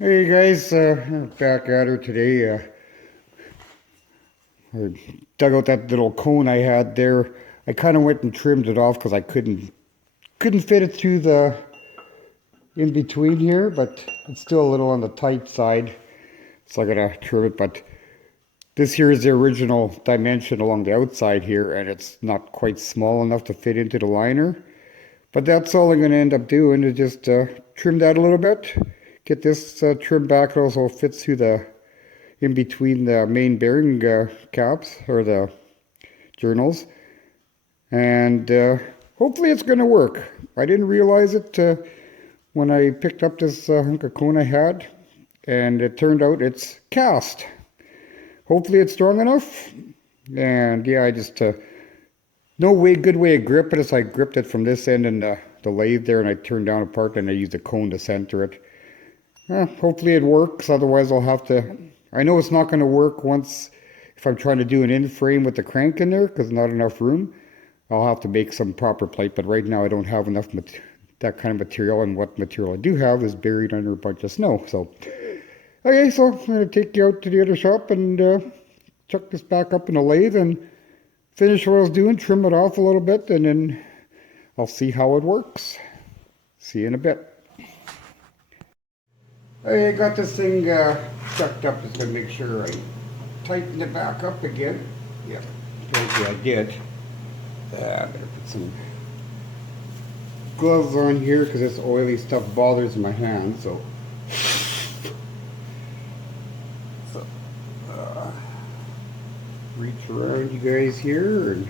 Hey guys, back at her today. I dug out that little cone I had there. I kind of went and trimmed it off because I couldn't fit it through the in between here, but it's still a little on the tight side, so I gotta trim it. But this here is the original dimension along the outside here, and it's not quite small enough to fit into the liner. But that's all I'm gonna end up doing is just trim that a little bit, get this trimmed back. It also fits through the in between the main bearing caps or the journals, and hopefully it's going to work. I didn't realize it when I picked up this hunk of cone I had, and it turned out it's cast. Hopefully it's strong enough, and yeah, I just no way good way to grip it is I gripped it from this end and the lathe there, and I turned down a part and I used a cone to center it. Hopefully it works, otherwise I'll have to, I know it's not going to work once, if I'm trying to do an in-frame with the crank in there, because not enough room. I'll have to make some proper plate, but right now I don't have enough that kind of material, and what material I do have is buried under a bunch of snow. So, okay, so I'm going to take you out to the other shop and chuck this back up in the lathe and finish what I was doing, trim it off a little bit, and then I'll see how it works. See you in a bit. I got this thing chucked up just to make sure I tighten it back up again. Yep, apparently I did. Better put some gloves on here because this oily stuff bothers my hands. So reach around you guys here and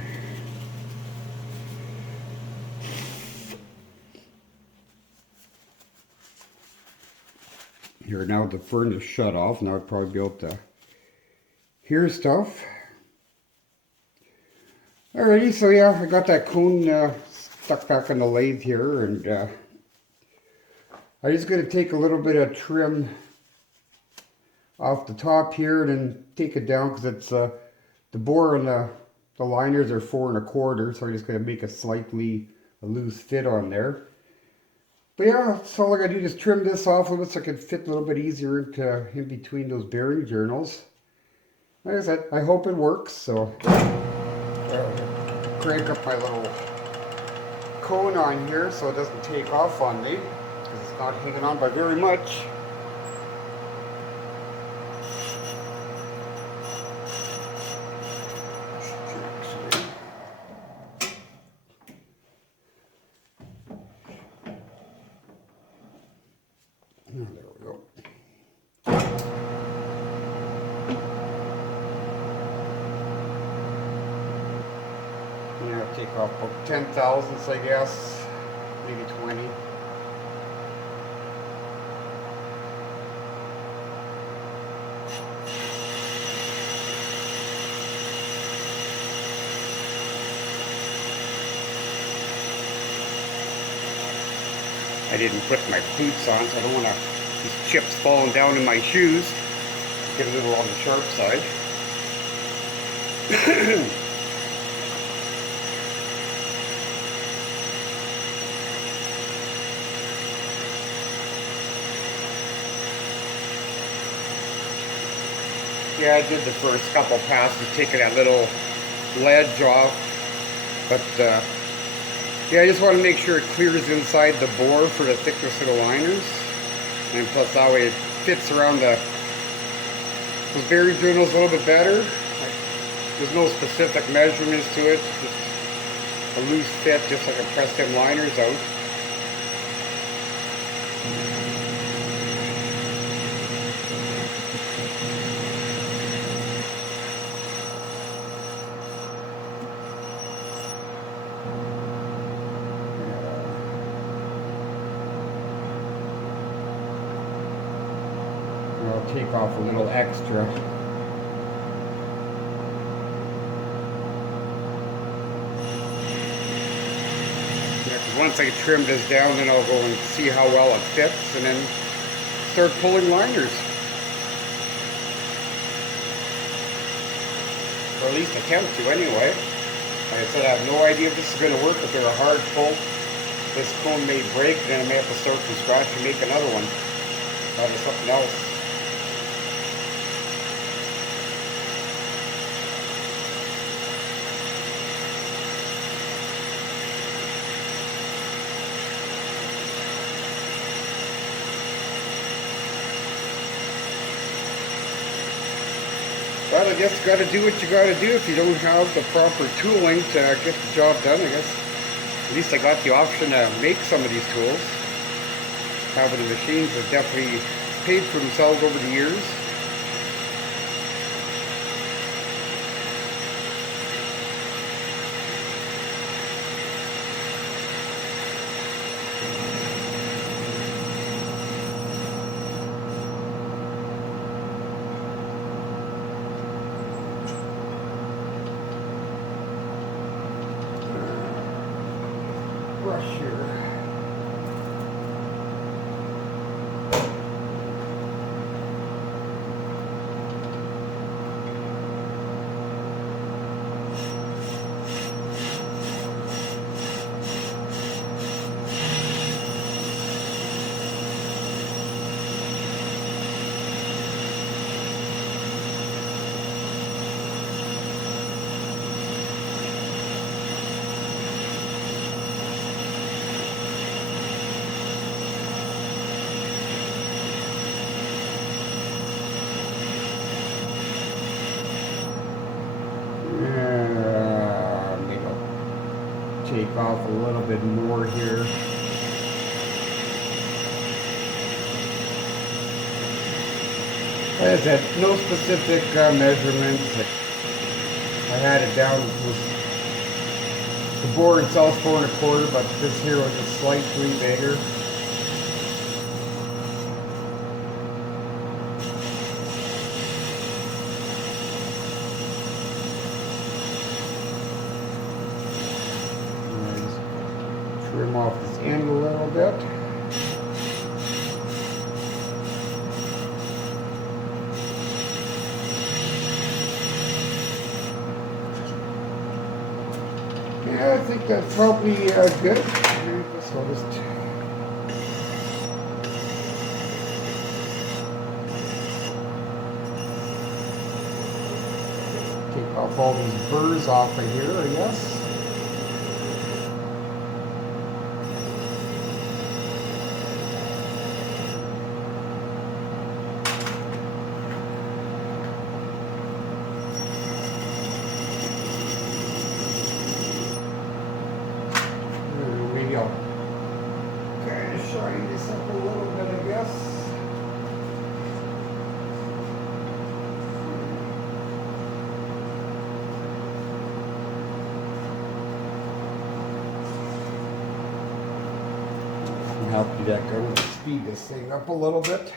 here. Now the furnace shut off. Now I'd probably be able to hear stuff. Alrighty, so yeah, I got that cone stuck back on the lathe here, and I'm just going to take a little bit of trim off the top here and then take it down, because it's the bore and the liners are 4 1/4, so I'm just going to make a slightly loose fit on there. But yeah, so all I gotta do is trim this off a little bit so I can fit a little bit easier into in between those bearing journals. Like I said, I hope it works. So crank up my little cone on here so it doesn't take off on me, because it's not hanging on by very much. Oh, there we go. Yeah, take off about 10 thousandths, I guess, maybe 20. I didn't put my boots on, so I don't want these chips falling down in my shoes. Get a little on the sharp side. Yeah, I did the first couple passes, taking that little ledge off, but yeah, I just want to make sure it clears inside the bore for the thickness of the liners, and plus that way it fits around those bearing journals a little bit better. There's no specific measurements to it, just a loose fit, just like I press them liners out. I'll take off a little extra. Yeah, 'cause once I trim this down, then I'll go and see how well it fits, and then start pulling liners. Or at least attempt to anyway. Like I said, I have no idea if this is going to work. If they're a hard pull, this cone may break, and then I may have to start from scratch and make another one. Thought of something else. Well, I guess you got to do what you got to do if you don't have the proper tooling to get the job done, I guess. At least I got the option to make some of these tools. Having the machines has definitely paid for themselves over the years. Brush here. Maybe I'll take off a little bit more here. As I said, no specific measurements. I had it down with the bore itself 4 1/4, but this here was just slightly bigger. Trim off this end a little bit. Yeah, I think that's probably good. So I'll just take off all these burrs off of here, I guess. Maybe I'll kind of shine this up a little bit, I guess. Help you that go. Speed this thing up a little bit.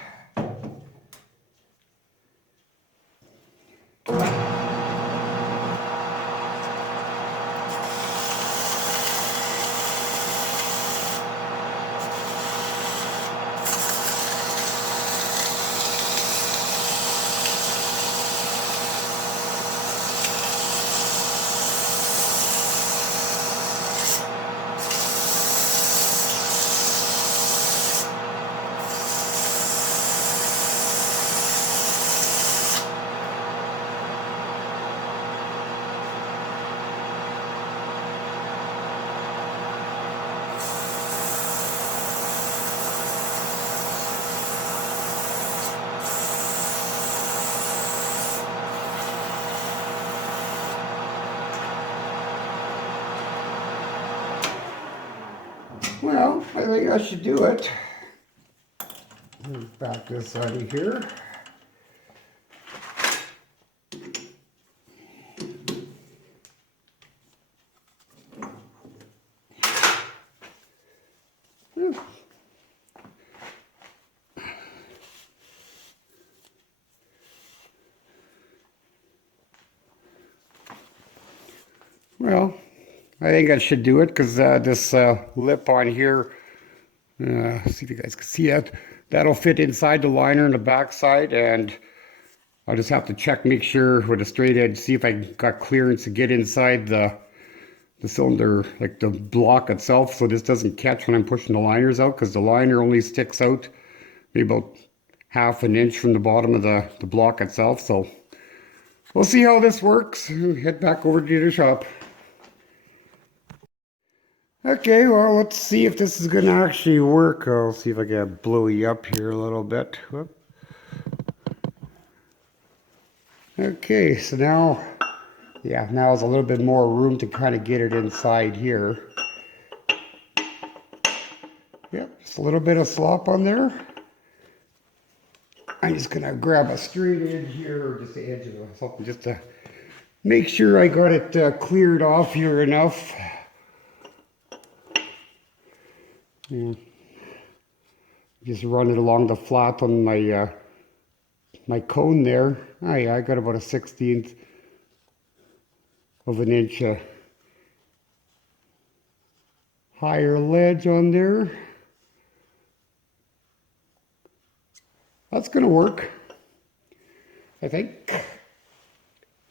Well, I think I should do it. Back this out of here. Well, I think I should do it because this lip on here, see if you guys can see it, that'll fit inside the liner on the back side, and I'll just have to check, make sure with a straight edge, see if I got clearance to get inside the cylinder, like the block itself, so this doesn't catch when I'm pushing the liners out, because the liner only sticks out maybe about half an inch from the bottom of the block itself. So we'll see how this works. Head back over to the shop. Okay, well, let's see if this is going to actually work. I'll see if I can blow you up here a little bit. Whoop. Okay, so now, yeah, now there's a little bit more room to kind of get it inside here. Yep, just a little bit of slop on there. I'm just going to grab a straight edge here, or just the edge of something, just to make sure I got it cleared off here enough. Yeah. Just run it along the flat on my my cone there. Oh yeah, I got about a 1/16 of an inch higher ledge on there. That's gonna work, I think.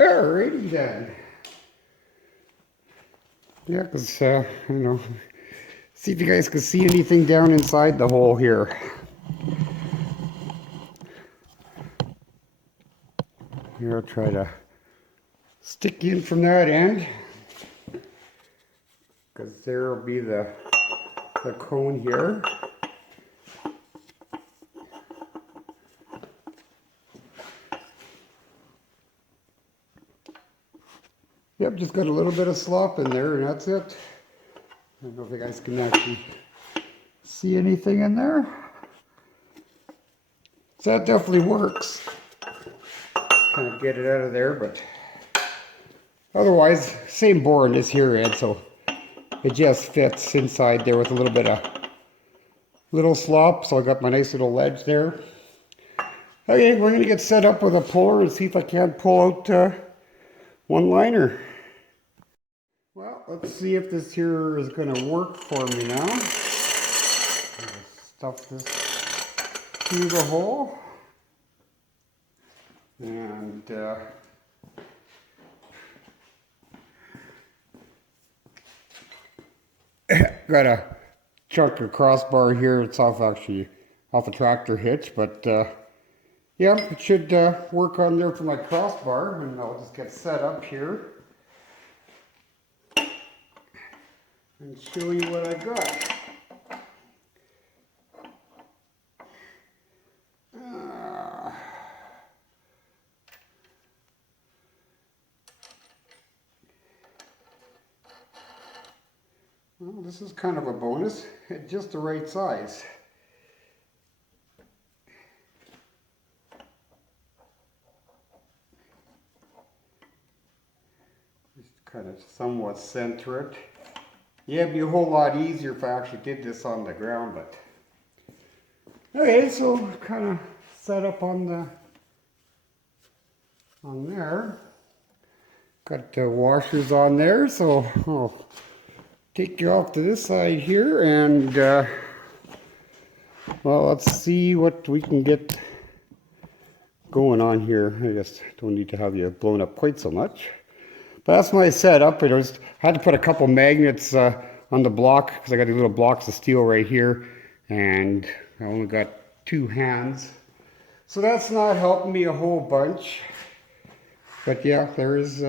Alrighty then. Yeah, because you know, see if you guys can see anything down inside the hole here. Here, I'll try to stick in from that end, because there will be the cone here. Yep, just got a little bit of slop in there, and that's it. I don't know if you guys can actually see anything in there. So that definitely works. Kind of get it out of there, but otherwise, same bore in this here end, so it just fits inside there with a little bit of little slop. So I got my nice little ledge there. Okay, we're gonna get set up with a puller and see if I can't pull out one liner. Well, let's see if this here is gonna work for me now. Stuff this through the hole. And got a chunk of crossbar here. It's off a tractor hitch, but yeah, it should work on there for my crossbar, and I'll just get set up here and show you what I got. Well, this is kind of a bonus, just the right size. Just kind of somewhat center it. Yeah, it'd be a whole lot easier if I actually did this on the ground, but okay, so kind of set up on there. Got the washers on there, so I'll take you off to this side here, and well, let's see what we can get going on here. I just don't need to have you blown up quite so much. But that's my setup. I just had to put a couple magnets on the block, because I got these little blocks of steel right here, and I only got 2 hands. So that's not helping me a whole bunch. But yeah, there is,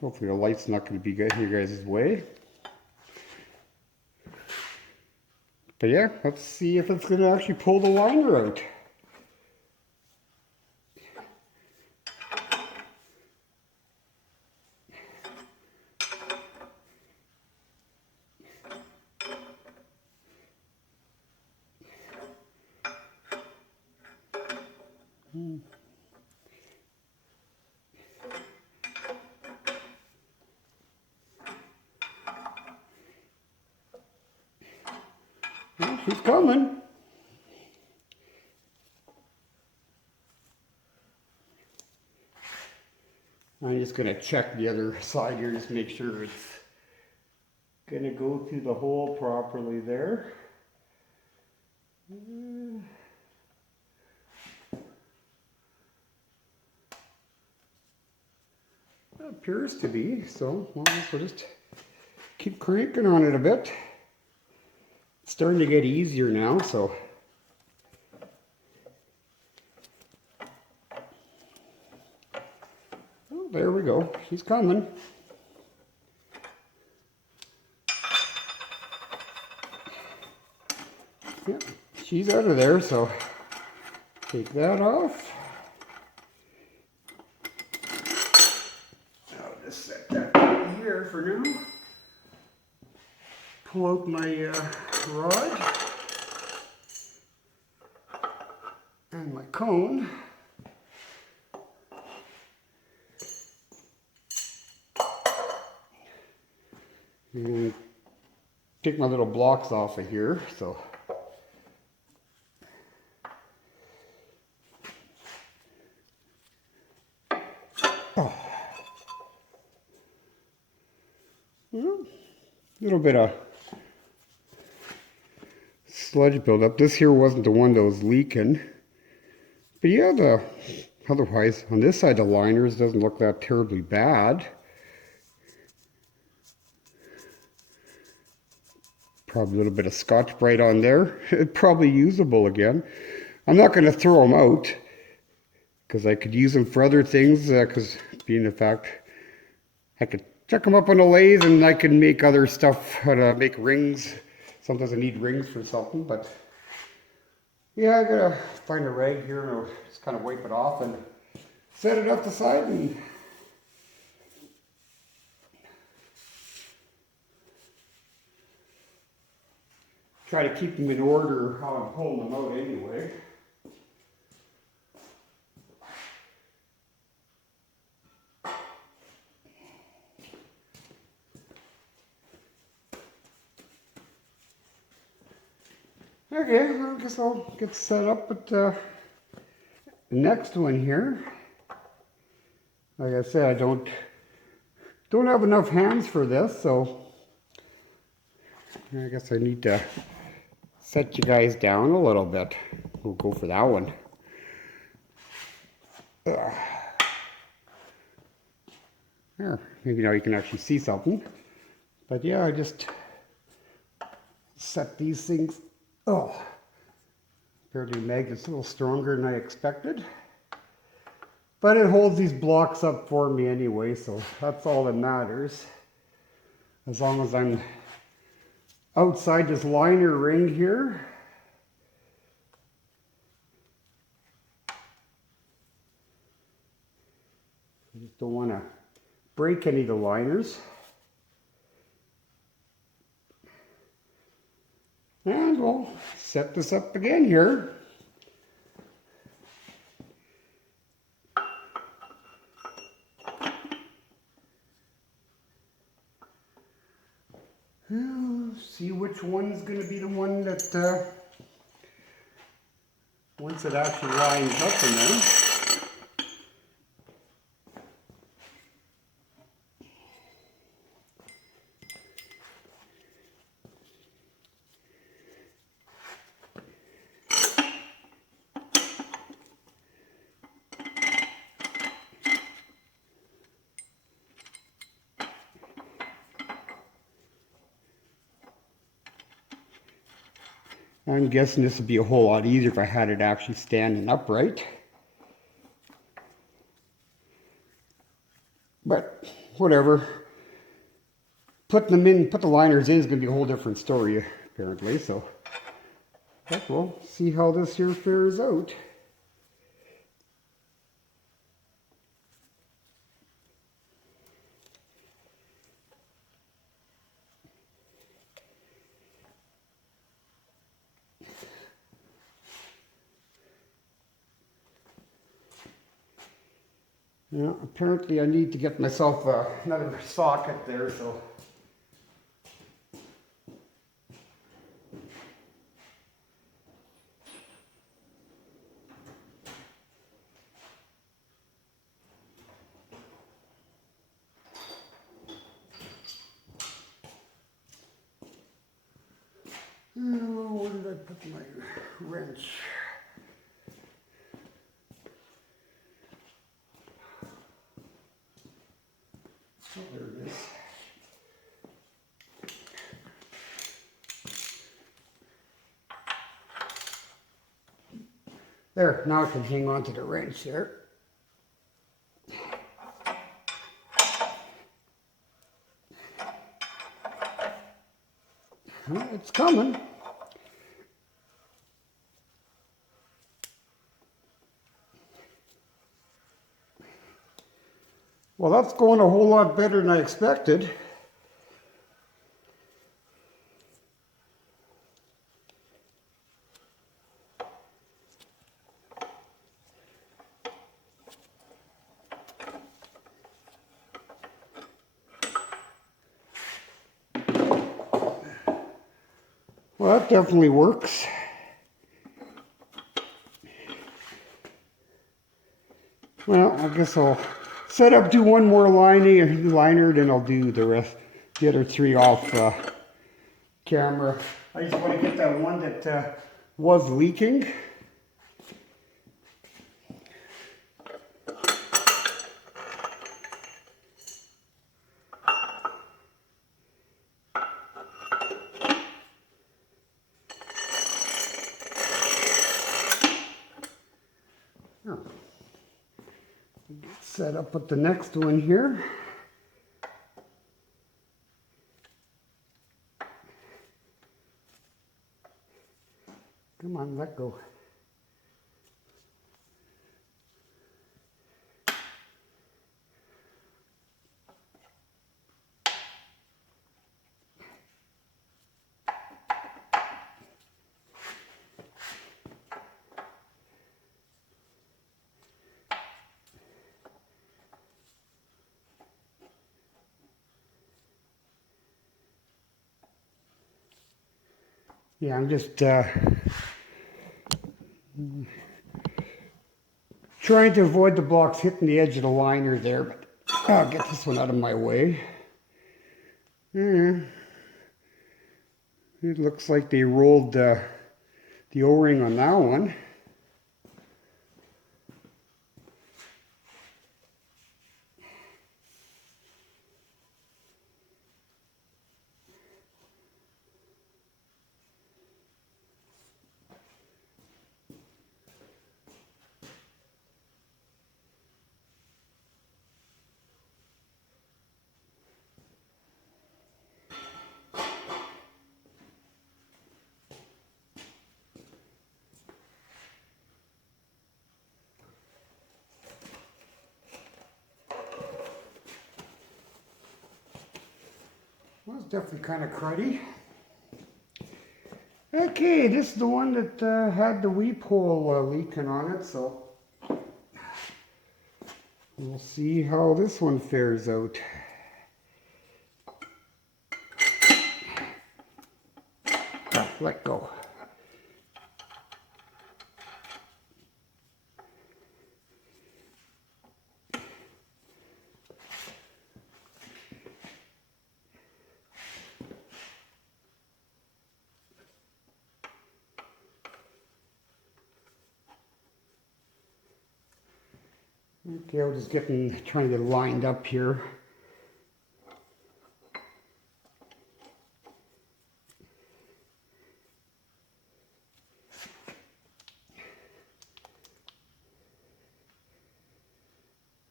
hopefully the light's not going to be good in your guys' way. But yeah, let's see if it's going to actually pull the liner out. Well, she's coming. I'm just going to check the other side here, just make sure it's going to go through the hole properly there. It appears to be, so we'll just keep cranking on it a bit. It's starting to get easier now, so There we go. She's coming. Yeah, she's out of there, so take that off. I'll just set that in here for now. Pull out my rod and my cone. And take my little blocks off of here, so a little bit of sludge buildup. This here wasn't the one that was leaking, but yeah, otherwise on this side the liners doesn't look that terribly bad. Probably a little bit of Scotch-Brite on there. Probably usable again. I'm not going to throw them out because I could use them for other things, because being the fact I could chuck them up on a lathe and I can make other stuff, how to make rings. Sometimes I need rings for something, but yeah, I gotta find a rag here and I'll just kind of wipe it off and set it up the side and try to keep them in order how I'm pulling them out anyway. Okay, I guess I'll get set up with the next one here. Like I said, I don't have enough hands for this, so I guess I need to set you guys down a little bit. We'll go for that one. There, maybe now you can actually see something. But yeah, I just set these things. Oh, apparently magnet's a little stronger than I expected. But it holds these blocks up for me anyway, so that's all that matters. As long as I'm outside this liner ring here. I just don't want to break any of the liners. And we'll set this up again here. See which one's going to be the one that, once it actually lines up in there. I'm guessing this would be a whole lot easier if I had it actually standing upright. But whatever. Putting them in, put the liners in is going to be a whole different story apparently. So we'll see how this here fares out. Yeah, apparently I need to get myself another socket there, so. Oh, where did I put my wrench? Oh, there it is. There, now I can hang on to the wrench there. It's coming. Well, that's going a whole lot better than I expected. Well, that definitely works. Well, I guess I'll set up, do one more liner, then I'll do the other three off camera. I just want to get that one that was leaking. Get set up with the next one here. Come on, let go. Yeah, I'm just trying to avoid the blocks hitting the edge of the liner there, but I'll get this one out of my way. It looks like they rolled the O-ring on that one. Well, it's definitely kind of cruddy. Okay, this is the one that had the weep hole leaking on it, so we'll see how this one fares out. Let go. Okay, I'm just trying to get lined up here.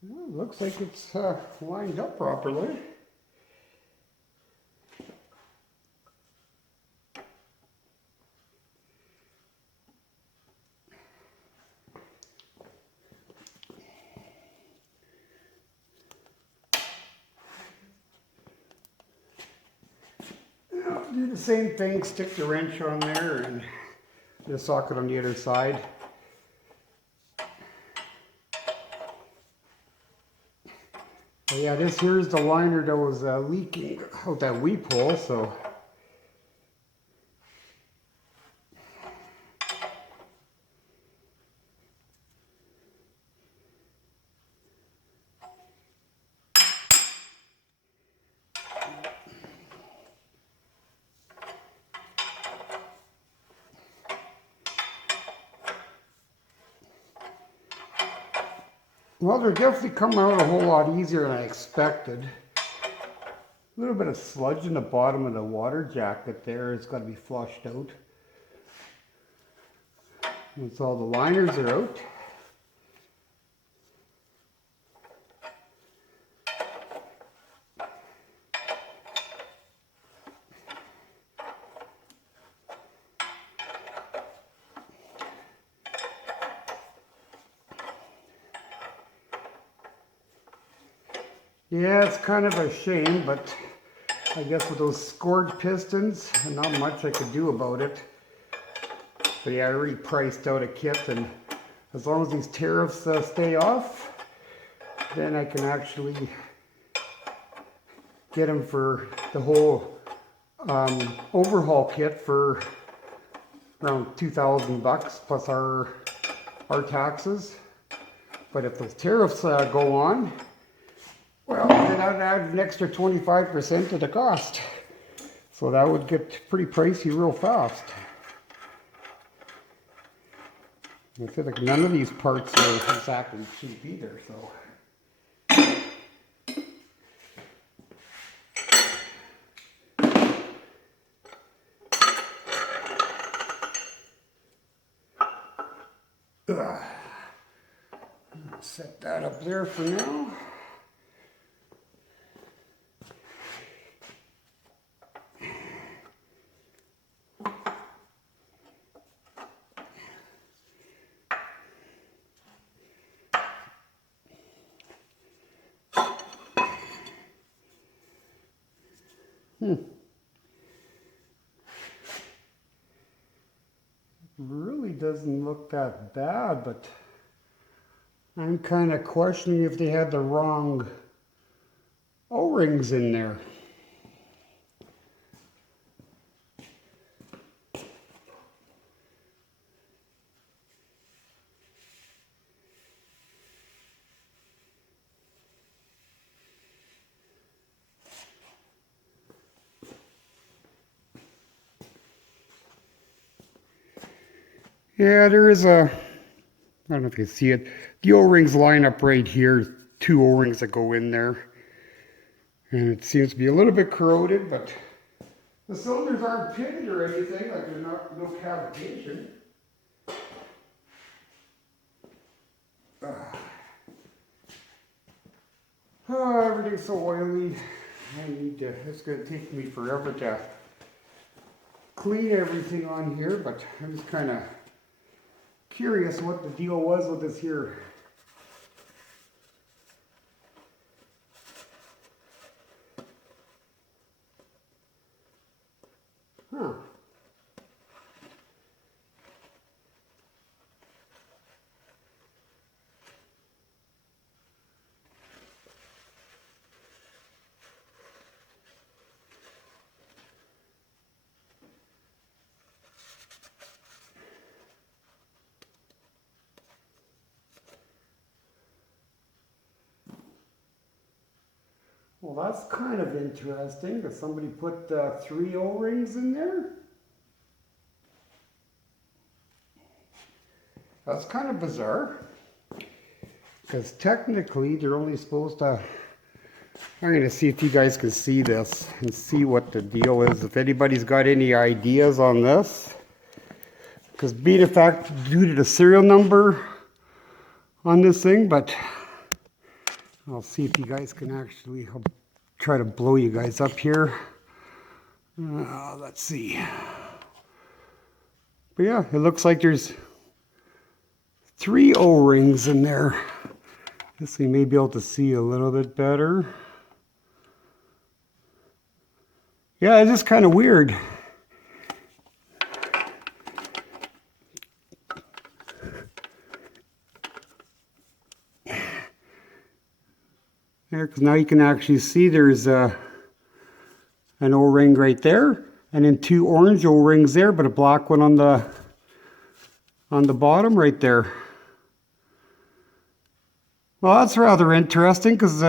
Well, looks like it's lined up properly. Do the same thing, stick the wrench on there and the socket on the other side. But yeah, this here's the liner that was leaking out that weep hole, so well, they're definitely coming out a whole lot easier than I expected. A little bit of sludge in the bottom of the water jacket there. It's got to be flushed out. Once all the liners are out. Yeah, it's kind of a shame, but I guess with those scored pistons, not much I could do about it. But yeah, I already priced out a kit, and as long as these tariffs stay off, then I can actually get them for the whole overhaul kit for around 2,000 bucks plus our taxes. But if those tariffs go on, well, then I'd add an extra 25% to the cost. So that would get pretty pricey real fast. I feel like none of these parts are exactly cheap either, so. Set that up there for now. Really doesn't look that bad, but I'm kind of questioning if they had the wrong O-rings in there. Yeah, there is a, I don't know if you see it, the O-rings line up right here, 2 O-rings that go in there. And it seems to be a little bit corroded, but the cylinders aren't pitted or anything, like there's no cavitation. Everything's so oily. It's going to take me forever to clean everything on here, but I'm just kind of curious what the deal was with this here. Huh. Well, that's kind of interesting that somebody put 3 O-rings in there. That's kind of bizarre, because technically they're only supposed to, I'm going to see if you guys can see this and see what the deal is, if anybody's got any ideas on this. Because being a fact, due to the serial number on this thing, but I'll see if you guys can actually, I'll try to blow you guys up here. Let's see. But yeah, it looks like there's 3 O-rings in there. Guess we may be able to see a little bit better. Yeah, it's just kind of weird. There, because now you can actually see there's an O-ring right there, and then 2 orange O-rings there, but a black one on the bottom right there. Well, that's rather interesting, because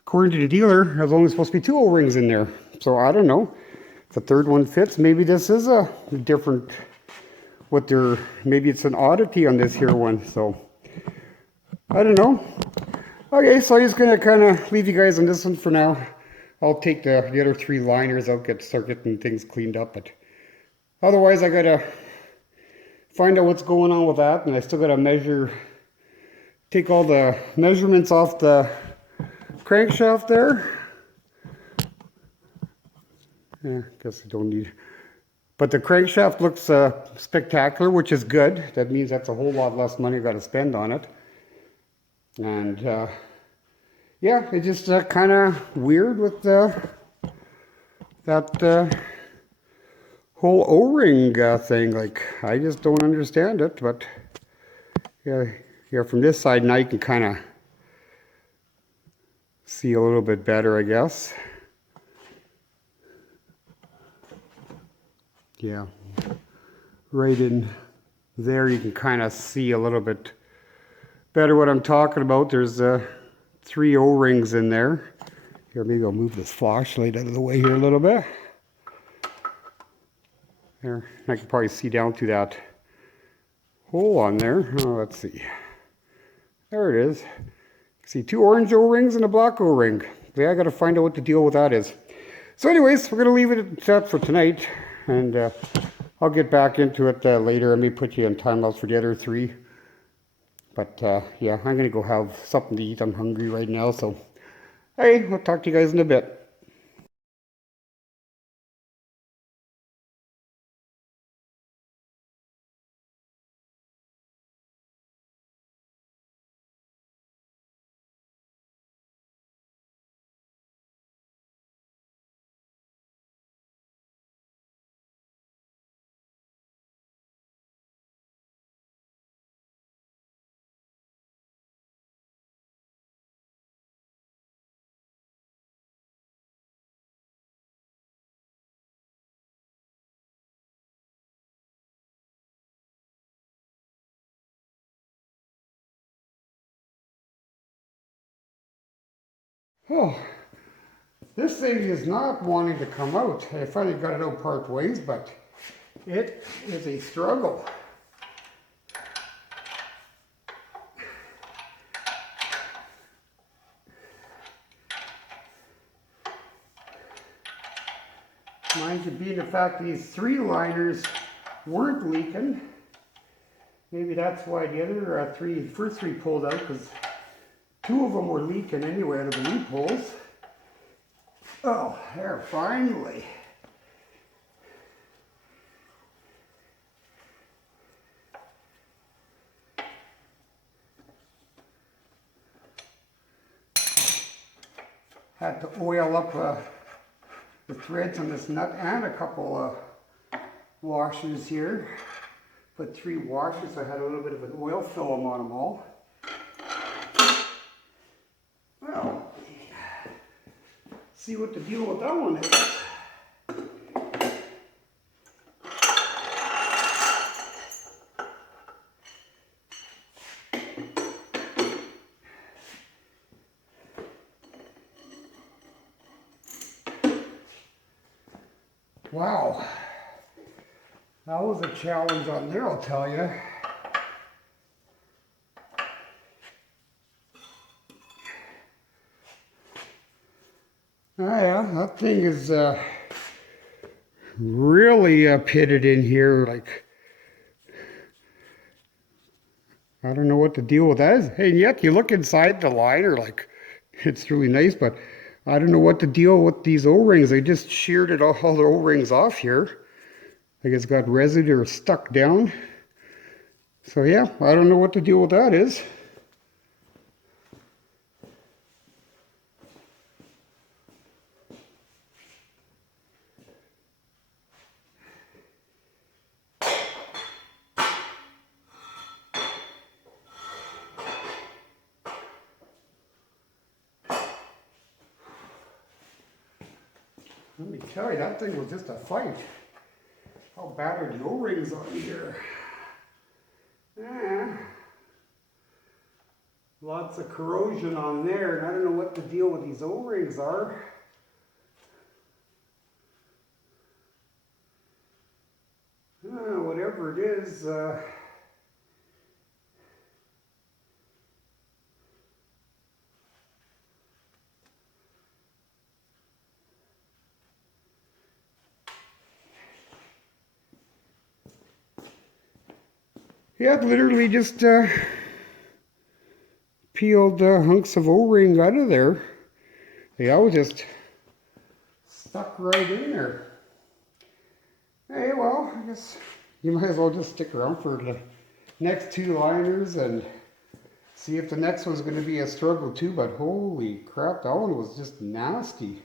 according to the dealer, there's only supposed to be 2 O-rings in there. So I don't know if the third one fits. Maybe this is a different, maybe it's an oddity on this here one. So I don't know. Okay, so I'm just going to kind of leave you guys on this one for now. I'll take the other 3 liners out, start getting things cleaned up. But otherwise, I got to find out what's going on with that. And I still got to take all the measurements off the crankshaft there. Yeah, I guess I don't need. But the crankshaft looks spectacular, which is good. That means that's a whole lot less money I got to spend on it. And yeah, it's just kind of weird with that whole O-ring thing. Like, I just don't understand it. But yeah, yeah, from this side now you can kind of see a little bit better, I guess. Yeah, right in there you can kind of see a little bit better what I'm talking about. There's 3 O-rings in there. Here, maybe I'll move this flashlight out of the way here a little bit. There, I can probably see down through that hole on there. Oh, let's see. There it is. You see 2 orange O-rings and a black O-ring. Yeah, I got to find out what the deal with that is. So anyways, we're going to leave it at that for tonight. And I'll get back into it later. I may put you in time lapse for the other 3. But yeah, I'm going to go have something to eat. I'm hungry right now. So, hey, I'll talk to you guys in a bit. Oh, this thing is not wanting to come out. I finally got it out part ways, but it is a struggle. Mind you, being the fact these 3 liners weren't leaking, maybe that's why the other first three pulled out, because 2 of them were leaking anyway out of the loopholes. Oh, there, finally. Had to oil up the threads on this nut and a couple washers here. Put 3 washers, so I had a little bit of an oil film on them all. Well, see what the deal with that one is. Wow, that was a challenge on there, I'll tell you. Oh yeah, that thing is really pitted in here. Like, I don't know what the deal with that is. Hey, and yet you look inside the liner, like, it's really nice, but I don't know what the deal with these O-rings. They just sheared it all the O-rings off here. I guess got residue or stuck down. So yeah, I don't know what the deal with that is. Let me tell you, that thing was just a fight. How bad are the O-rings on here? Lots of corrosion on there, and I don't know what the deal with these O-rings are. Whatever it is, yeah, literally just peeled hunks of O-ring out of there. They all just stuck right in there. Hey, well, I guess you might as well just stick around for the next 2 liners and See if the next one's going to be a struggle too, but holy crap, that one was just nasty.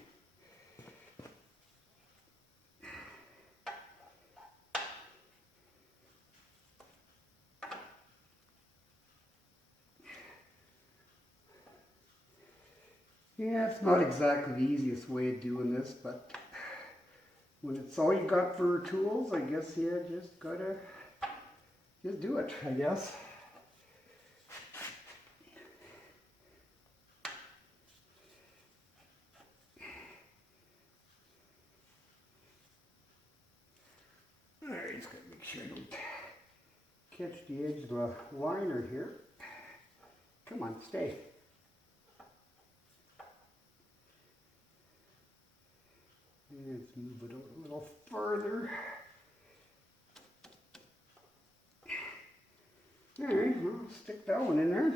Yeah, it's not exactly the easiest way of doing this, but when it's all you got for tools, I guess you just gotta just do it, I guess. Alright, just gotta make sure I don't catch the edge of the liner here. Come on, stay. Let's move it a little further. Alright, I'll stick that one in there.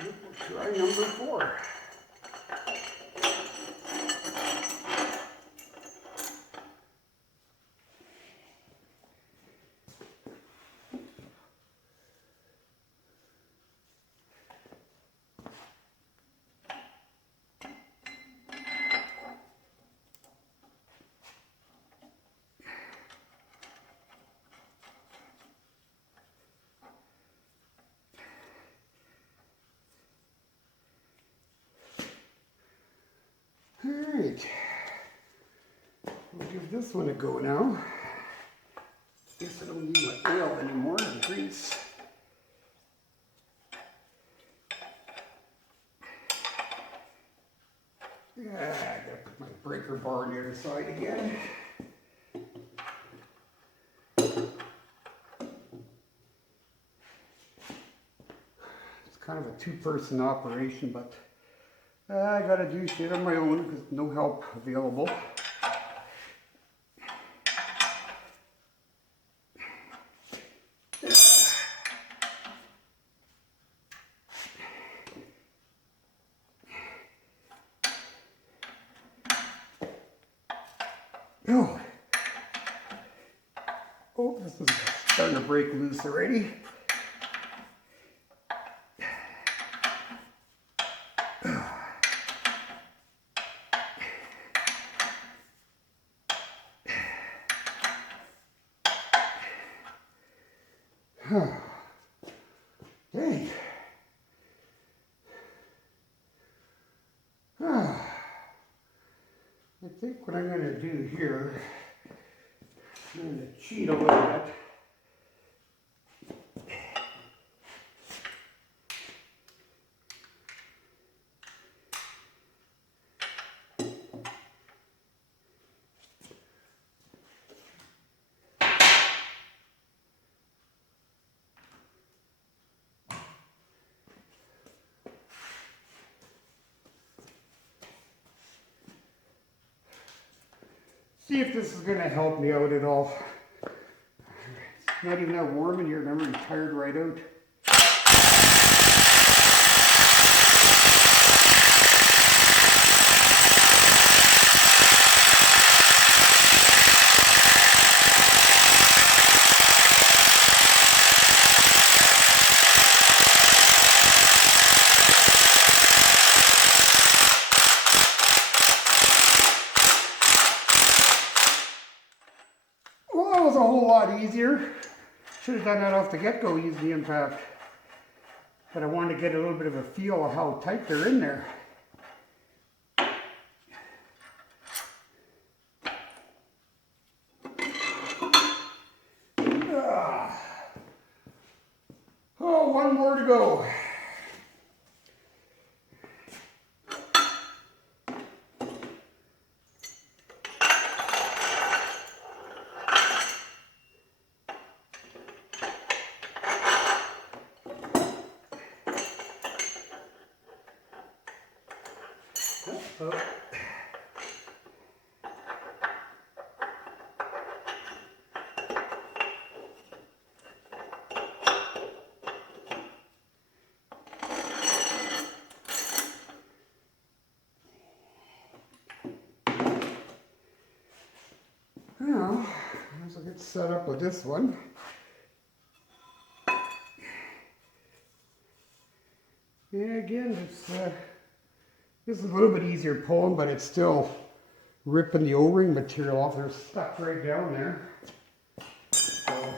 We'll try number 4. Alright, we'll give this one a go now. Guess I don't need my oil anymore, and grease. Yeah, I gotta put my breaker bar on the other side again. It's kind of a two-person operation, but I gotta do shit on my own because no help available. Oh, oh, this is starting to break loose already. Dang. I think what I'm going to do here, I'm going to cheat a little bit. See if this is going to help me out at all. It's not even that warm in here, remember, I'm tired right out. Well, that was a whole lot easier. Should have done that off the get-go, use the impact. But I wanted to get a little bit of a feel of how tight they're in there. Oh, one more to go. Oh. Well, let's get set up with this one. And again, this is a little bit easier pulling, but it's still ripping the O-ring material off. They're stuck right down there. So,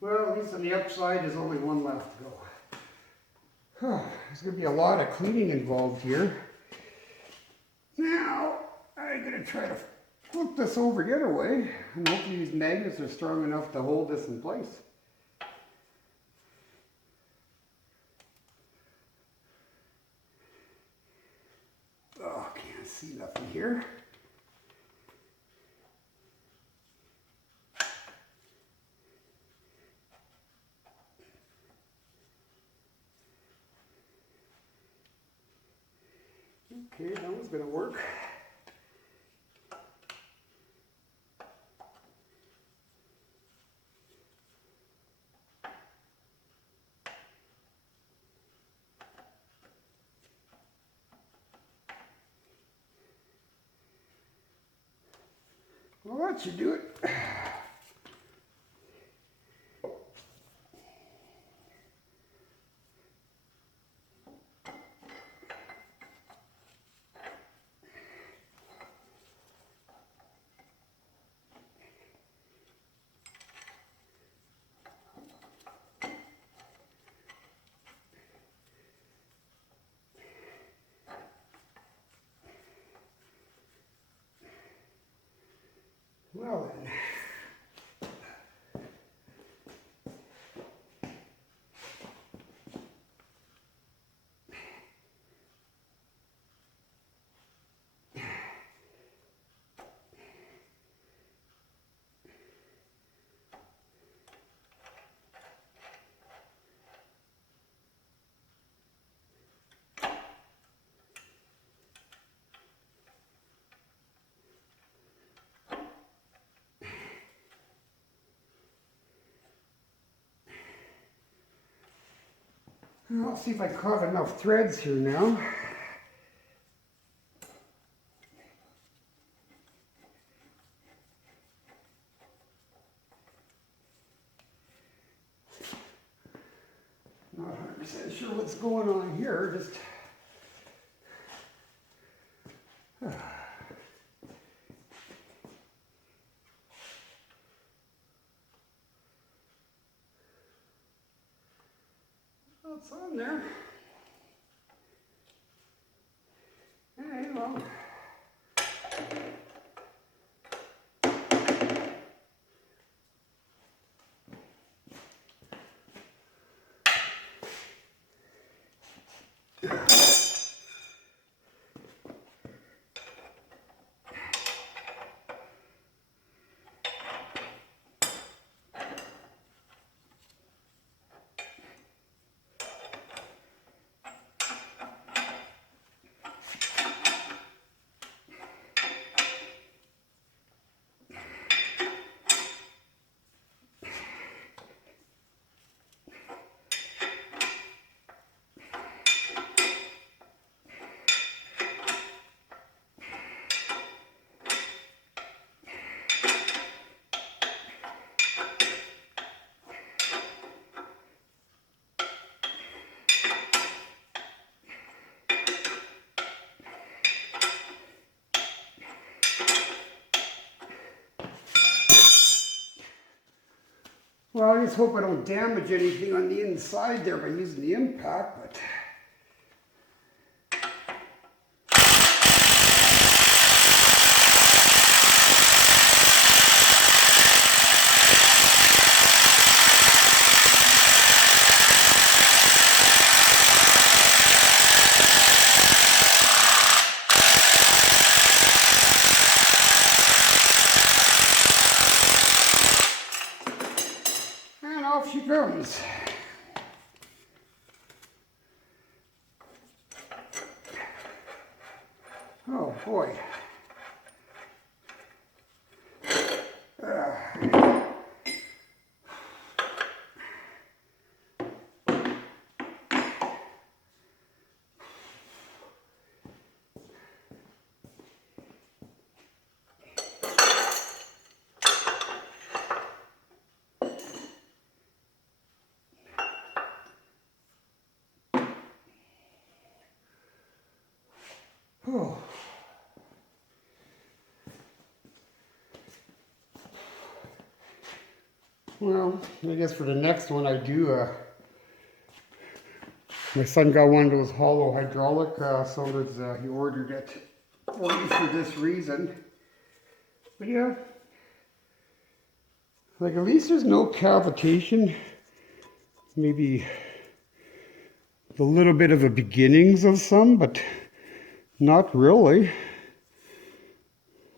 well, at least on the upside, there's only one left to go. There's going to be a lot of cleaning involved here. Now, I'm going to try to flip this over the other way, and hopefully these magnets are strong enough to hold this in place. Oh, can't see nothing here. Okay, that one's going to work. Well, that should do it. Well then. I'll see if I caught enough threads here now. Not 100% sure what's going on here, just what's on there. Hey, well. Well, I just hope I don't damage anything on the inside there by using the impact, but and off she comes. Oh boy. Oh. Well, I guess for the next one I do, my son got one of those hollow hydraulic cylinders, he ordered it only for this reason. But yeah, like at least there's no cavitation, maybe a little bit of the beginnings of some, but not really.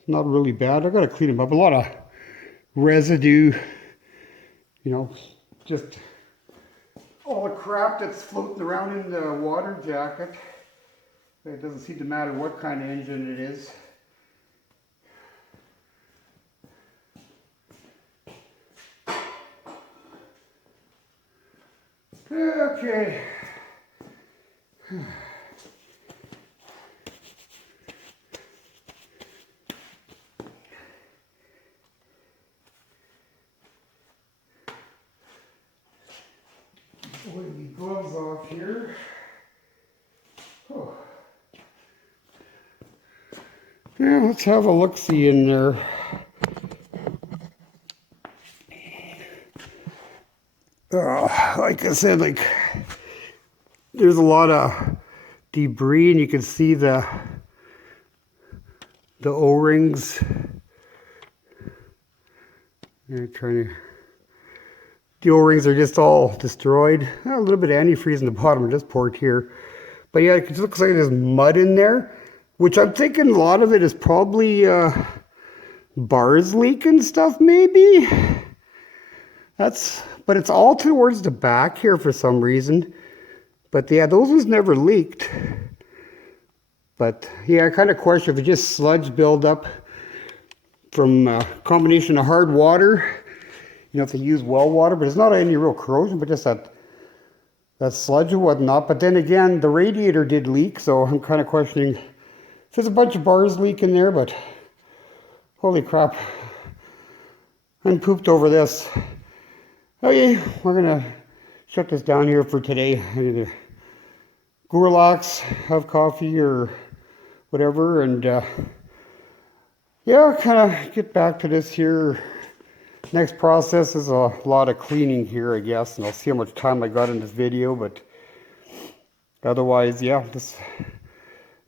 Not really bad. I gotta clean them up. A lot of residue, you know, just all the crap that's floating around in the water jacket. It doesn't seem to matter what kind of engine it is. Okay. Pull the gloves off here. Oh. Yeah, let's have a look-see in there. Like I said, like there's a lot of debris, and you can see the O-rings. The O-rings are just all destroyed. A little bit of antifreeze in the bottom of this port here. But yeah, it looks like there's mud in there, which I'm thinking a lot of it is probably bars leaking stuff maybe. But it's all towards the back here for some reason. But yeah, those ones never leaked. But yeah, I kind of question if it's just sludge buildup from a combination of hard water. You know, if they use well water, but it's not any real corrosion, but just that sludge and whatnot. But then again, the radiator did leak, so I'm kind of questioning. There's a bunch of bars leaking there, but holy crap. I'm pooped over this. Okay, we're gonna shut this down here for today. I need to go relax, have coffee or whatever, and yeah, kind of get back to this here. Next process is a lot of cleaning here, I guess, and I'll see how much time I got in this video, but otherwise, yeah, this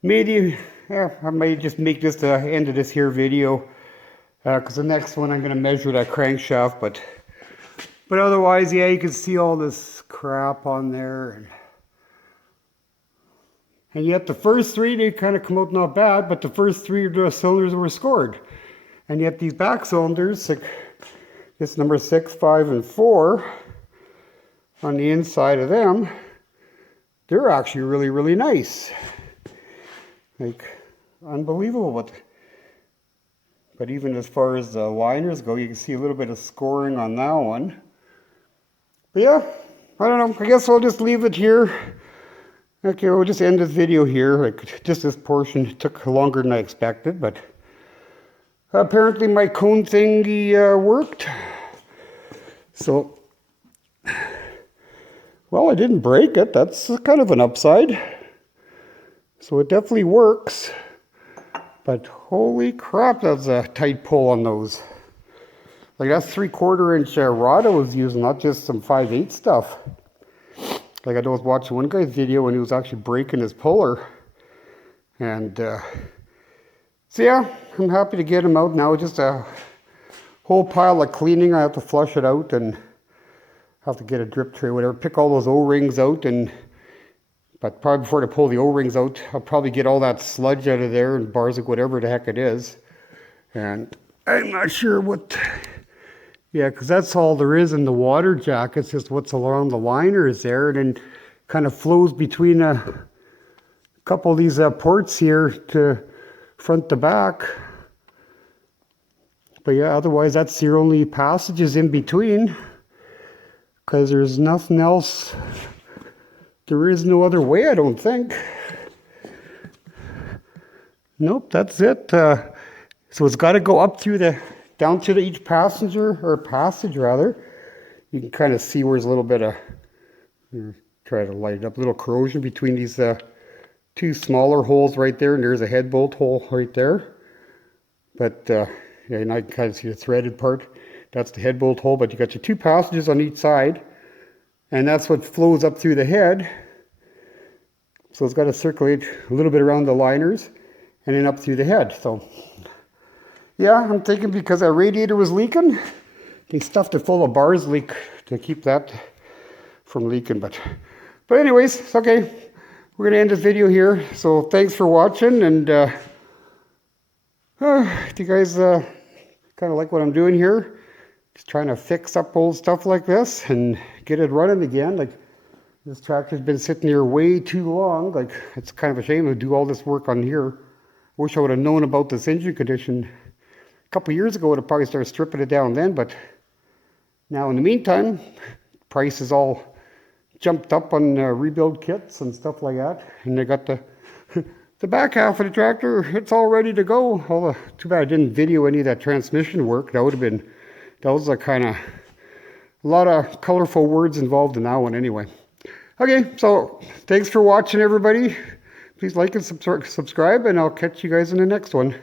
maybe, I might just make this the end of this here video, because the next one I'm going to measure that crankshaft, but otherwise, yeah, you can see all this crap on there, and yet the first three, they kind of come out not bad, but the first three of the cylinders were scored, and yet these back cylinders, like this number 6, 5, and 4, on the inside of them, they're actually really, really nice. Like, unbelievable. But even as far as the liners go, you can see a little bit of scoring on that one. But yeah, I don't know. I guess I'll just leave it here. Okay, we'll just end this video here. Like, just this portion took longer than I expected, but apparently my cone thingy worked. So, well, I didn't break it. That's kind of an upside. So it definitely works. But holy crap, that's a tight pull on those. Like that's 3/4 inch rod I was using, not just some 5/8 stuff. Like I was watching one guy's video and he was actually breaking his puller. And so yeah, I'm happy to get him out now. Just a whole pile of cleaning. I have to flush it out and have to get a drip tray, whatever. Pick all those O-rings out, but probably before I pull the O-rings out, I'll probably get all that sludge out of there and Barzik, whatever the heck it is. And I'm not sure what, yeah, because that's all there is in the water jacket. It's just what's around the liners there, and then kind of flows between a couple of these ports here to front to back. But yeah, otherwise that's your only passages in between, because there's nothing else. There is no other way, I don't think. Nope, that's it. So it's got to go up through down to each passenger, or passage rather. You can kind of see where there's a little bit of, try to light it up, a little corrosion between these two smaller holes right there, and there's a head bolt hole right there. But yeah, and I can kind of see the threaded part. That's the head bolt hole, but you got your two passages on each side, and that's what flows up through the head. So it's got to circulate a little bit around the liners and then up through the head. So yeah, I'm thinking because that radiator was leaking, they stuffed it full of bars leak to keep that from leaking. But anyways, okay, we're gonna end this video here. So thanks for watching, and if you guys kind of like what I'm doing here, just trying to fix up old stuff like this and get it running again. Like, this tractor's been sitting here way too long. Like, it's kind of a shame to do all this work on here. Wish I would have known about this engine condition a couple years ago. I would have probably started stripping it down then, but now in the meantime, price is all jumped up on rebuild kits and stuff like that. And they got the the back half of the tractor, it's all ready to go. Although, too bad I didn't video any of that transmission work. That would have been, that was a kind of, a lot of colorful words involved in that one anyway. Okay, so thanks for watching, everybody. Please like and subscribe, and I'll catch you guys in the next one.